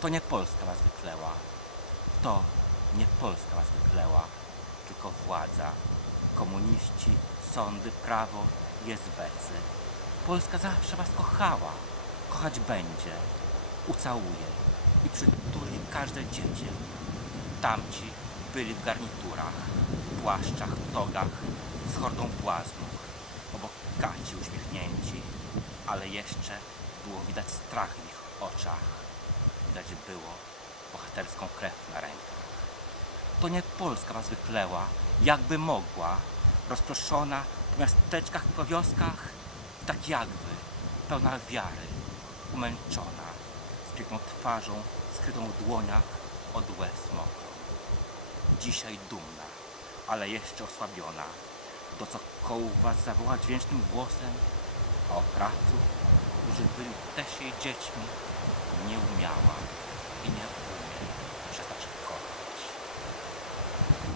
To nie Polska was wykleła. To nie Polska was wykleła, tylko władza. Komuniści, sądy, prawo SBC. Polska zawsze was kochała. Kochać będzie. Ucałuje i przytuli każde dziecię. Tamci byli w garniturach, płaszczach, togach, z hordą błaznów. Obok gaci uśmiechnięci, ale jeszcze było widać strach w ich oczach. Widać było bohaterską krew na rękach. To nie Polska was wykleła, jakby mogła, rozproszona po miasteczkach i po wioskach, tak jakby, pełna wiary, umęczona, z piękną twarzą, skrytą w dłoniach od łez mokrą. Dzisiaj dumna, ale jeszcze osłabiona, do cokołów was zawoła dźwięcznym głosem, a oprawców, którzy byli też jej dziećmi, 你有五秒吗？